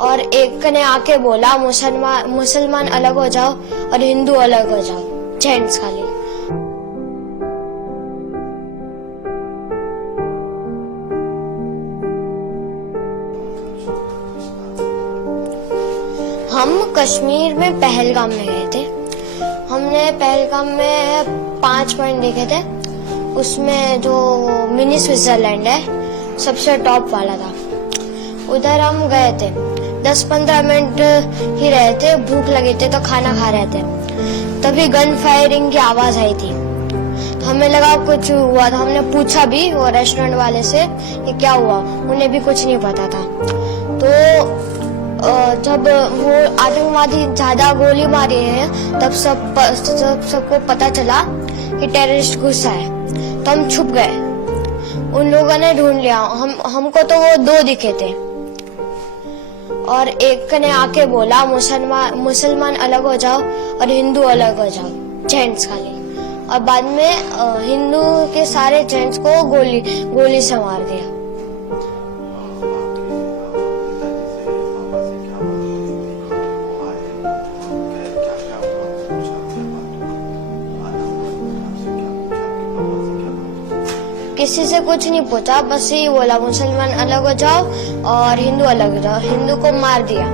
और एक ने आके बोला मुसलमान अलग हो जाओ और हिंदू अलग हो जाओ, जेंट्स खाली। हम कश्मीर में पहलगाम में गए थे। हमने पहलगाम में 5 पॉइंट देखे थे। उसमें जो मिनी स्विट्जरलैंड है सबसे टॉप वाला था, उधर हम गए थे। 10-15 मिनट ही रहे थे, भूख लगी थी तो खाना खा रहे थे, तभी गन फायरिंग की आवाज आई थी। तो हमें लगा कुछ हुआ था। हमने पूछा भी वो रेस्टोरेंट वाले से ये क्या हुआ, उन्हें भी कुछ नहीं पता था। तो जब वो आतंकवादी ज्यादा गोली मारी है तब सबको पता चला कि टेररिस्ट घुसा है, तो हम छुप गए। उन लोगों ने ढूंढ लिया। हमको तो वो 2 दिखे थे और एक ने आके बोला मुसलमान अलग हो जाओ और हिंदू अलग हो जाओ, जेंट्स खाली। और बाद में हिंदू के सारे जेंट्स को गोली से मार दिया। किसी से कुछ नहीं पूछा, बस यही बोला मुसलमान अलग हो जाओ और हिंदू अलग हो जाओ। हिंदू को मार दिया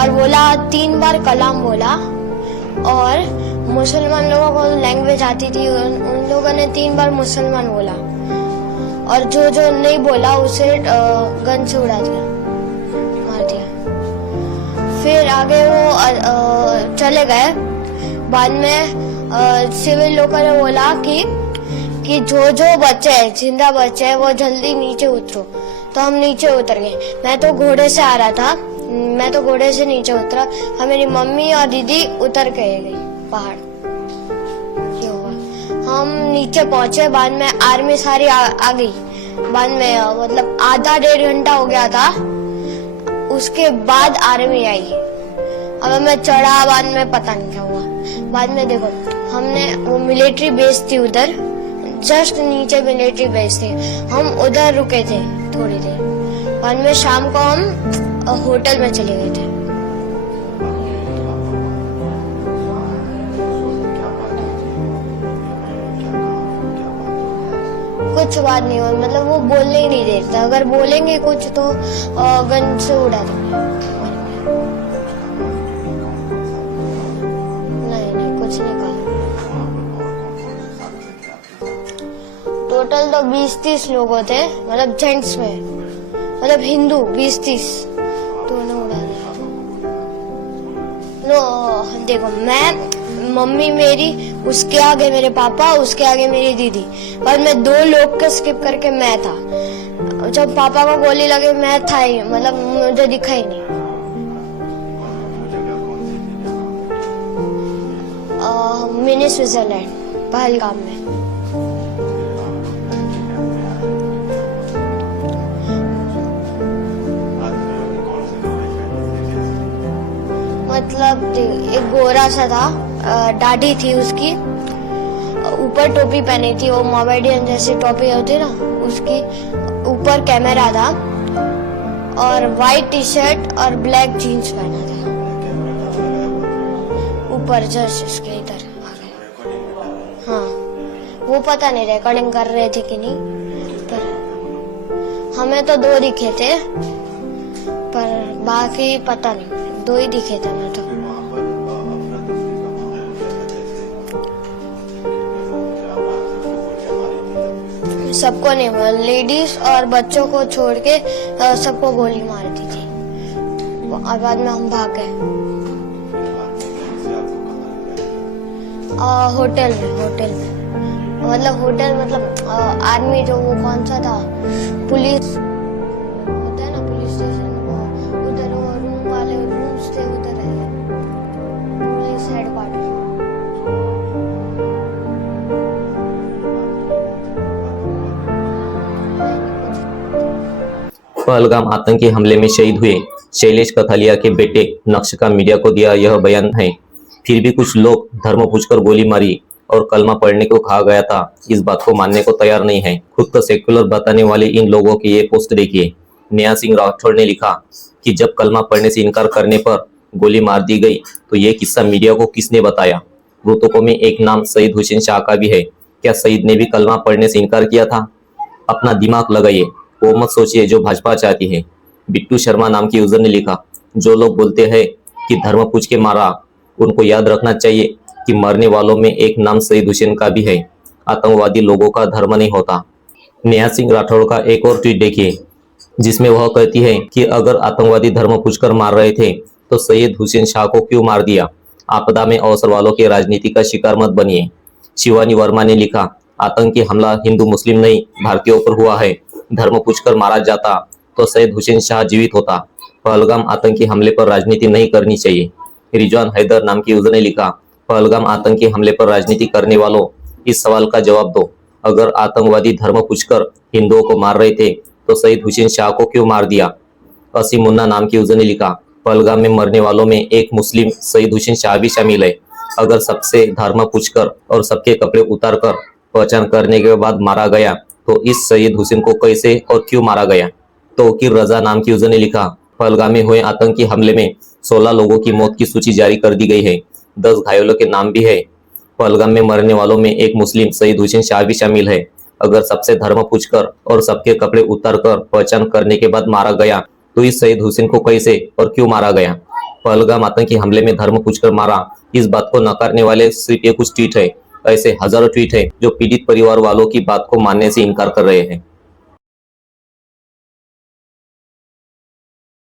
और बोला 3 बार कलाम बोला। और मुसलमान लोगों को लैंग्वेज आती थी, उन लोगों ने 3 बार मुसलमान बोला और जो नहीं बोला उसे गन से उड़ा दिया, मार दिया। फिर आगे वो चले गए। बाद में सिविल लोगों ने बोला कि जो बच्चे हैं, जिंदा बच्चे हैं, वो जल्दी नीचे उतरो। तो हम नीचे उतर गए। मैं तो घोड़े से आ रहा था, मैं तो घोड़े से नीचे उतरा और मेरी मम्मी और दीदी उतर के गई पहाड़। ये हुआ। हम नीचे पहुंचे, बाद में आर्मी सारी आ गई। बाद में मतलब आधा 1.5 घंटा हो गया था, उसके बाद आर्मी आई। अब मैं चढ़ा, बाद में पता नहीं क्या हुआ। बाद में देखो, हमने वो मिलिट्री बेस थी उधर, जस्ट नीचे मिलिट्री बेस थे, हम उधर रुके थे थोड़ी देर। बाद में शाम को हम होटल में चले गए थे। कुछ बात नहीं हुई, मतलब वो बोलने ही नहीं देते। अगर बोलेंगे कुछ तो गन से उड़ा देंगे। नहीं कुछ नहीं कहा। टोटल तो 20-30 लोग थे, मतलब जेंट्स में, मतलब हिंदू 20-30 दोनों उड़ा दिया। देखो, मैं, मम्मी मेरी, उसके आगे मेरे पापा, उसके आगे मेरी दीदी। पर मैं 2 लोग को स्किप करके मैं था। जब पापा को गोली लगे मैं था ही, मतलब मुझे दिखा ही नहीं। मिनी स्विट्जरलैंड पहलगाम में। मतलब एक गोरा सा था, दाढ़ी थी उसकी, ऊपर टोपी पहनी थी, वो मोमेडियन जैसी टोपी होती ना, उसकी ऊपर कैमरा था और वाइट टी-शर्ट और ब्लैक जीन्स पहना था। ऊपर जस्ट इसके इधर। हाँ, वो पता नहीं रिकॉर्डिंग कर रहे थे कि नहीं, पर हमें तो 2 दिखे थे, पर बाकी पता नहीं। 2 ही दिखे थे मैं तो। सबको नहीं, लेडीज और बच्चों को छोड़ के सबको गोली मार दी थी। और बाद में हम भाग गए होटल में। मतलब होटल मतलब आर्मी जो वो कौन सा था, पुलिस होता है ना, पुलिस स्टेशन, उधर वो रूम वाले रूम्स थे, उधर है पुलिस हेडक्वार्टर। पहलगाम आतंकी हमले में शहीद हुए शैलेश कथालिया के बेटे नक्श का मीडिया को दिया यह बयान है। फिर भी कुछ लोग धर्म पूछकर गोली मारी और कलमा पढ़ने को कहा गया था, इस बात को मानने को तैयार नहीं है। खुद को सेक्युलर बताने वाले इन लोगों की ये पोस्ट देखिए। नेहा सिंह राठौड़ ने लिखा, कि जब कलमा पढ़ने से इनकार करने पर गोली मार दी गई, तो ये किस्सा मीडिया को किसने बताया? मृतकों में एक नाम सईद हुसैन शाह का भी है। क्या सईद ने भी कलमा पढ़ने से इनकार किया था? अपना दिमाग लगाइए, वो मत सोचिए जो भाजपा चाहती है। बिट्टू शर्मा नाम के यूजर ने लिखा, जो लोग बोलते हैं कि धर्म पूछ के मारा, उनको याद रखना चाहिए कि मरने वालों में एक नाम सईद हुसैन का भी है। आतंकवादी लोगों का धर्म नहीं होता। नेहा सिंह राठौड़ का एक और ट्वीट देखिए, जिसमें वह कहती है कि अगर आतंकवादी धर्म पूछकर मार रहे थे तो सैयद हुसैन शाह को क्यों मार दिया? आपदा में अवसर वालों की राजनीति का शिकार मत बनिए। शिवानी वर्मा ने लिखा, आतंकी हमला हिंदू मुस्लिम नहीं भारतीयों पर हुआ है। धर्म पूछकर मारा जाता तो सैयद हुसैन शाह जीवित होता। पहलगाम आतंकी हमले पर राजनीति नहीं करनी चाहिए। रिजवान हैदर नाम के यूजर ने लिखा, पहलगाम आतंकी हमले पर राजनीति करने वालों, इस सवाल का जवाब दो। अगर आतंकवादी धर्म पूछकर हिंदुओं को मार रहे थे तो सईद हुसैन शाह को क्यों मार दिया? असीम मुन्ना नाम के यूजर ने लिखा, पहलगाम में मरने वालों में एक मुस्लिम सईद हुसैन शाह भी शामिल है। अगर सबसे धर्म पूछकर और सबके कपड़े उतारकर पहचान करने के बाद मारा गया तो इस सईद हुसैन को कैसे और क्यों मारा गया? तौकीर रजा नाम के यूजर ने लिखा, पहलगाम में हुए आतंकी हमले में 16 लोगों की मौत की सूची जारी कर दी गई है। 10 घायलों के नाम भी है। पहलगाम में मरने वालों में एक मुस्लिम सईद हुसैन शाह भी शामिल है। अगर सबसे धर्म पूछकर और सबके कपड़े उतारकर पहचान करने के बाद मारा गया तो इस सईद हुसैन को कैसे और क्यों मारा गया? पहलगाम आतंकी हमले में धर्म पूछकर मारा, इस बात को नकारने वाले सिर्फ ये कुछ ट्वीट है। ऐसे हजारों ट्वीट है जो पीड़ित परिवार वालों की बात को मानने से इनकार कर रहे हैं।